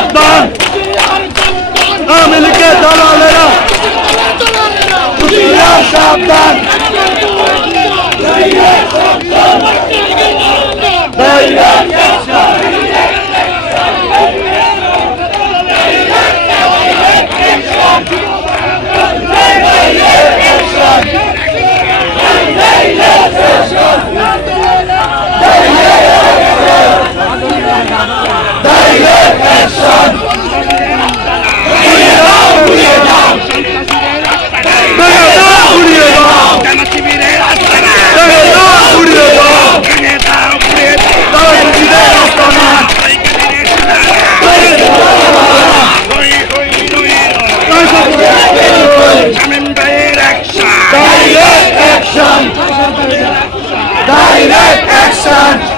সাবধান আওয়ামী লীগের দালালেরা সাবধান। Pakistan